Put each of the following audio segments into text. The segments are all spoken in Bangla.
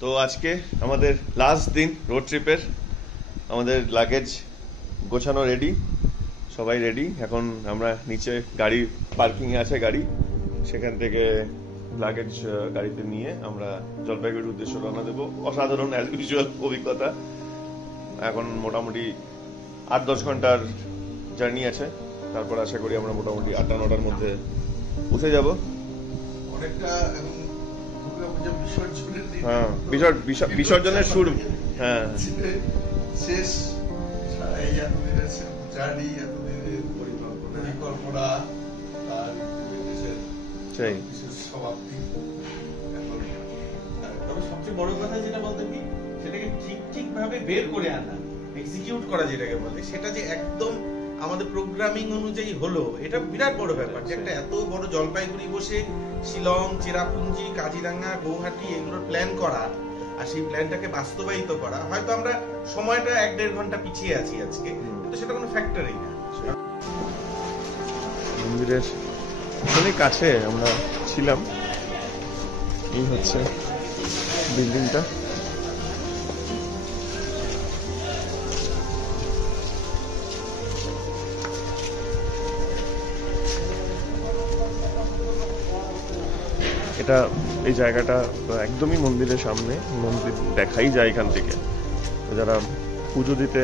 তো আজকে আমাদের লাস্ট দিন রোড ট্রিপের। আমাদের লাগেজ গোছানো রেডি, সবাই রেডি। এখন আমরা নিচে গাড়ি পার্কিংয়ে আছে গাড়ি, সেখান থেকে লাগেজ গাড়িতে নিয়ে আমরা জলপাইগুড়ির উদ্দেশ্যে রওনা দেবো। অসাধারণ অ্যাজ ইউজুয়াল অভিজ্ঞতা। এখন মোটামুটি 8-10 ঘন্টার জার্নি আছে, তারপর আশা করি আমরা মোটামুটি 8টা-9টার মধ্যে পৌঁছে যাব। হ্যাঁ, বিসর্জনের শুরু। হ্যাঁ, শেষ পরিকল্পনা সেই সমাপ্তি। তবে সবচেয়ে বড় কথা যেটা বলতে কি, সেটাকে ঠিক ভাবে বের করে আনা, এক্সিকিউট করা যেটাকে বলে, সেটা যে একদম আমাদের প্রোগ্রামিং অনুযায়ী হলো, এটা বিরাট বড় ব্যাপার। যে একটা এত বড় জলপাইগুড়ি বসে শিলং, চেরাপুঞ্জি, কাজিরাঙ্গা, গৌহাটি এগুলোর প্ল্যান করা, আর সেই প্ল্যানটাকে বাস্তবায়িত করা। হয়তো আমরা সময়টা 1-1.5 ঘন্টা পিছিয়ে আছি আজকে, কিন্তু সেটা কোনো ফ্যাক্টরই না। মন্দিরের অনেক কাছে আমরা ছিলাম। এই হচ্ছে বিল্ডিংটা। এটা এই জায়গাটা একদমই মন্দিরের সামনে, মন্দির দেখাই যায় এখান থেকে। যারা পুজো দিতে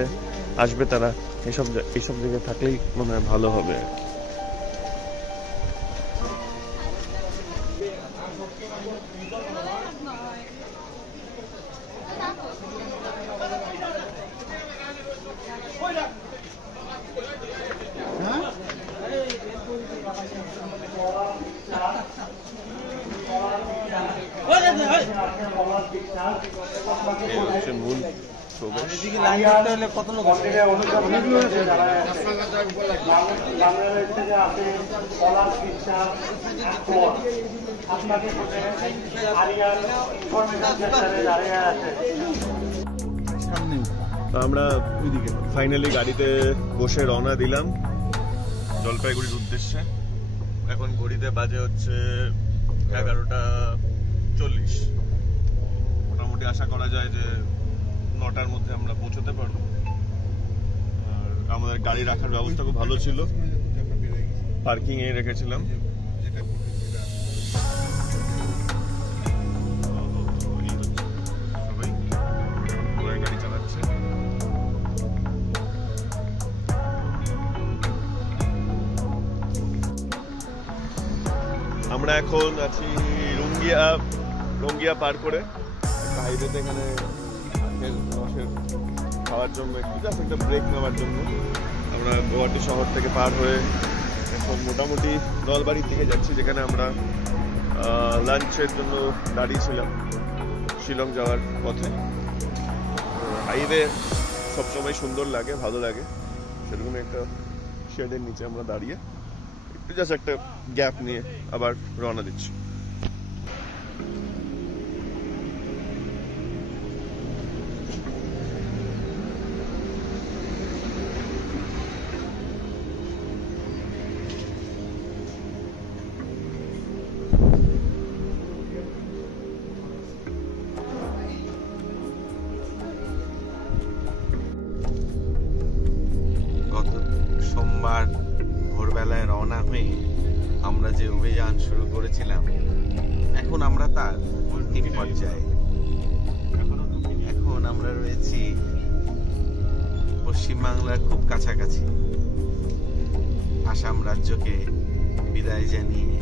আসবে তারা এইসব জায়গায় থাকলেই মনে হয় ভালো হবে আর কি। মূল কত লোক আমরা ফাইনালি গাড়িতে বসে রওনা দিলাম জলপাইগুড়ির উদ্দেশ্যে। এখন ঘড়িতে বাজে হচ্ছে 11:40। মোটামুটি আশা করা যায় যে 9টার মধ্যে আমরা পৌঁছতে পারবো। আর আমাদের গাড়ি রাখার ব্যবস্থা খুব ভালো ছিল, পার্কিং এ রেখেছিলাম। সবাই গাড়ি চালাচ্ছে। আমরা এখন আছি রঙ্গিয়া পার করে হাইওয়েতে। এখানে রসের খাওয়ার জন্য একটা ব্রেক নেওয়ার জন্য আমরা গুয়াহাটি শহর থেকে পার হয়ে এখন মোটামুটি নলবাড়ির দিকে যাচ্ছি, যেখানে আমরা লাঞ্চের জন্য দাঁড়িয়েছিলাম শিলং যাওয়ার পথে। হাইওয়ে সবসময় সুন্দর লাগে, ভালো লাগে। সেরকম একটা শেডের নিচে আমরা দাঁড়িয়ে একটু জাস্ট একটা গ্যাপ নিয়ে আবার রওনা দিচ্ছি। সোমবার ভোরবেলায় রওনা হয়ে আমরা যে অভিযান শুরু করেছিলাম, এখন আমরা তার অন্তিম পর্যায়ে। এখন আমরা রয়েছি পশ্চিমবাংলার খুব কাছাকাছি। আসাম রাজ্যকে বিদায় জানিয়ে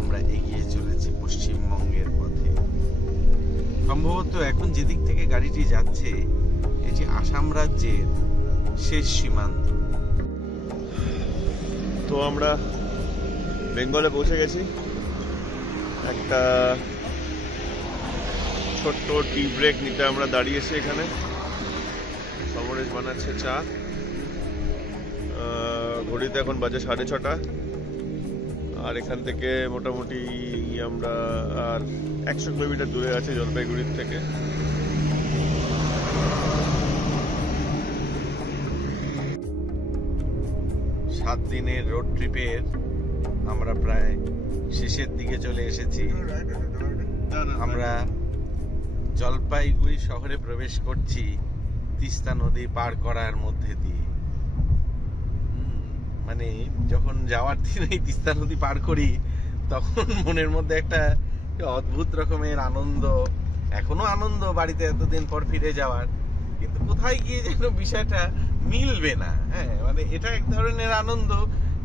আমরা এগিয়ে চলেছি পশ্চিমবঙ্গের পথে। সম্ভবত এখন যেদিক থেকে গাড়িটি যাচ্ছে, এটি আসাম রাজ্যের শেষ সীমান্ত। তো আমরা বেঙ্গলে পৌঁছে গেছি। একটা ছোট্ট টি ব্রেক নিতে আমরা দাঁড়িয়েছি এখানে। সমরেশ বানাচ্ছে চা। ঘড়িতে এখন বাজে 6:30। আর এখান থেকে মোটামুটি আমরা আর 100 কিলোমিটার দূরে আছি জলপাইগুড়ির থেকে। 7 দিনের রোড ট্রিপের আমরা প্রায় শেষের দিকে চলে এসেছি। আমরা জলপাইগুড়ি শহরে প্রবেশ করছি তিস্তা নদী পার করার মধ্যে দিয়ে। মানে যখন যাওয়ার দিন এই তিস্তা নদী পার করি তখন মনের মধ্যে একটা অদ্ভুত রকমের আনন্দ, এখনো আনন্দ বাড়িতে এতদিন পর ফিরে যাওয়ার, কিন্তু কোথায় গিয়ে যেন বিষয়টা মিলবে না। হ্যাঁ, মানে এটা এক ধরনের আনন্দ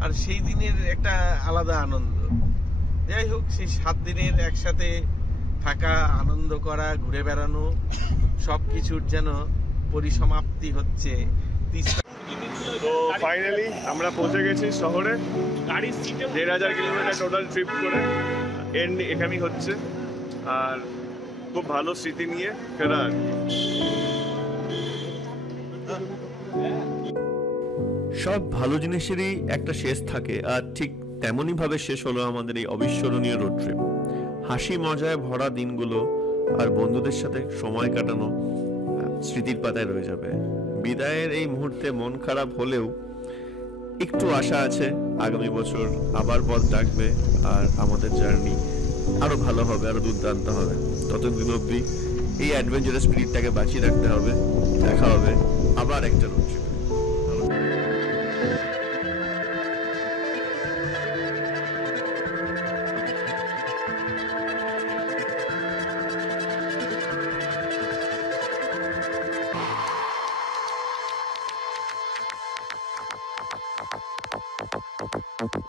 আর সেই দিনের একটা আলাদা আনন্দ। যাই হোক, সেই 7 দিনের একসাথে থাকা, আনন্দ করা, ঘুরে বেড়ানো, সবকিছুর যেন পরিসমাপ্তি হচ্ছে তিস্তা। তো ফাইনালি আমরা পৌঁছে গেছি শহরে। 1500 কিলোমিটার টোটাল ট্রিপ করে এন্ড এখানেই হচ্ছে, আর খুব ভালো স্মৃতি নিয়ে ফেরা আর কি। সব ভালো জিনিসেরই একটা শেষ থাকে, আর ঠিক তেমনই ভাবে শেষ হলো আমাদের এই অবিস্মরণীয় রোড ট্রিপ। হাসি মজায় ভরা দিনগুলো আর বন্ধুদের সাথে সময় কাটানো স্মৃতির পাতায় রয়ে যাবে। বিদায়ের এই মুহূর্তে মন খারাপ হলেও একটু আশা আছে, আগামী বছর আবার পথ ডাকবে আর আমাদের জার্নি আরো ভালো হবে, আরো দুর্দান্ত হবে। ততদিন অবধি এই অ্যাডভেঞ্চারাস স্পিরিটটাকে বাঁচিয়ে রাখতে হবে। দেখা হবে আবার একটা রোড ট্রিপে। Okay.